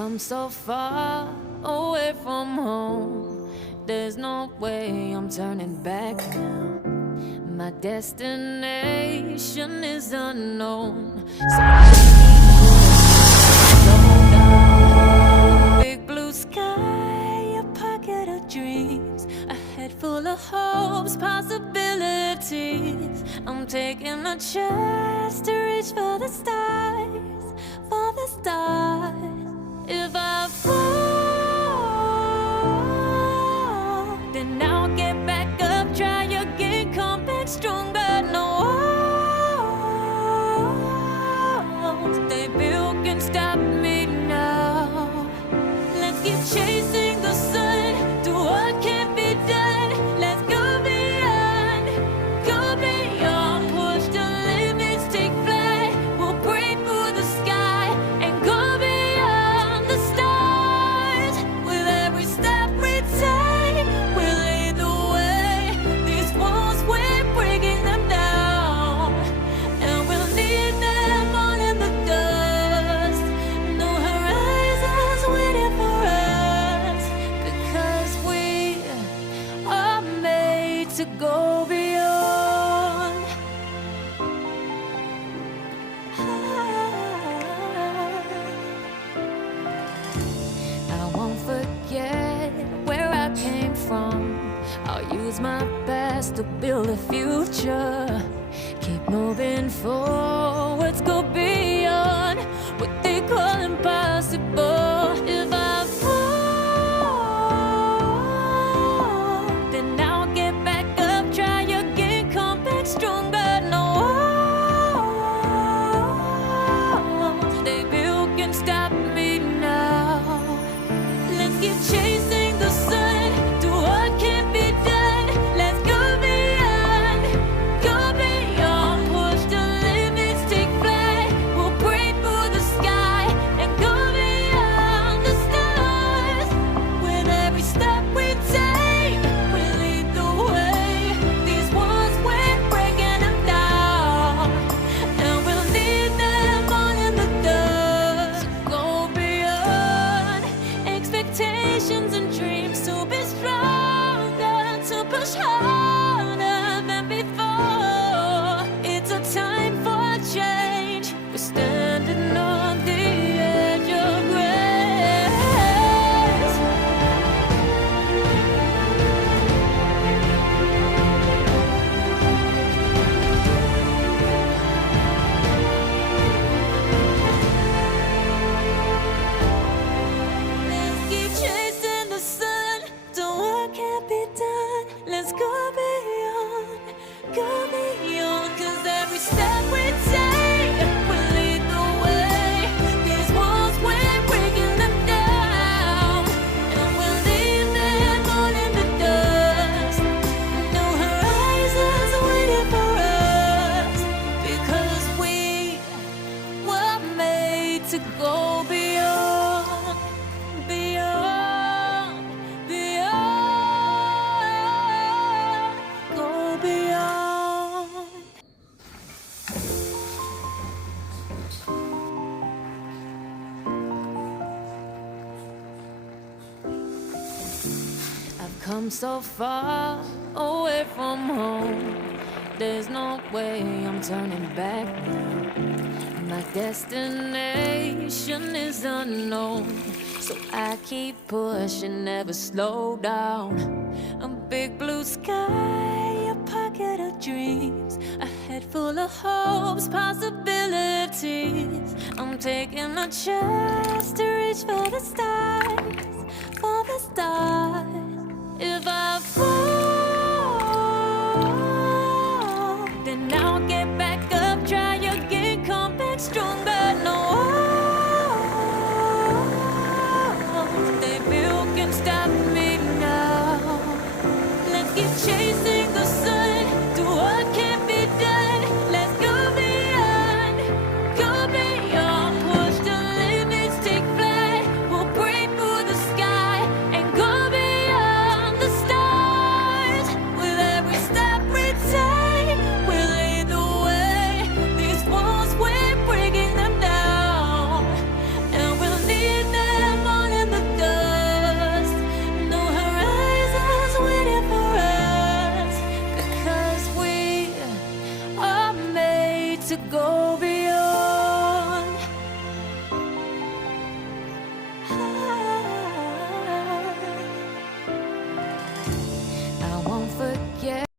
come so far away from home. There's no way I'm turning back now. My destination is unknown. So big blue sky, a pocket of dreams, a head full of hopes, possibilities. I'm taking a chance to reach for the stars, for the stars. If I fall, then I'll get back up, try again, come back stronger. No walls they built can stop me now. Let's keep chasing the sun, do what can't be done. Let's go beyond, push the limits, take flight. We'll break through the sky and go beyond the stars. With every step we take, we'll lead the way. These walls, we're breaking them down, and we'll leave them all in the dust. No horizons waiting for us, because we are made to go beyond. I won't forget where I came from. I'll use my best to build a future. Keep moving forwards, go beyond what they call impossible. If I fall, then I'll get back up, try again, come back stronger. No walls they built can stop me now. Let's keep chasing the sun, do what can't be done. Let's go beyond, push the limits, take flight. We'll break through the sky and go beyond the stars. With every step we take, we lead the way. These walls, we're breaking them down, and we'll leave them all in the dust. Go beyond expectations and dreams, to be stronger, to push harder than before. It's a time for change. We're standing on the edge of grace. Let's keep chasing the sun, do what can't be done. Let's go beyond, 'cause every step we take will lead the way. These walls, we're breaking them down, and we'll leave them all in the dust. No horizons waiting for us, because we were made to go beyond, beyond, beyond, go beyond. I've come so far away from home. There's no way I'm turning back now. My destination is unknown, so I keep pushing, never slow down. A big blue sky, a pocket of dreams, a head full of hopes, possibilities. I'm taking a chance to reach for the stars, for the stars. If I fall, then I'll get back up, try again, come back stronger. No walls they built can stop me now. Let's keep chasing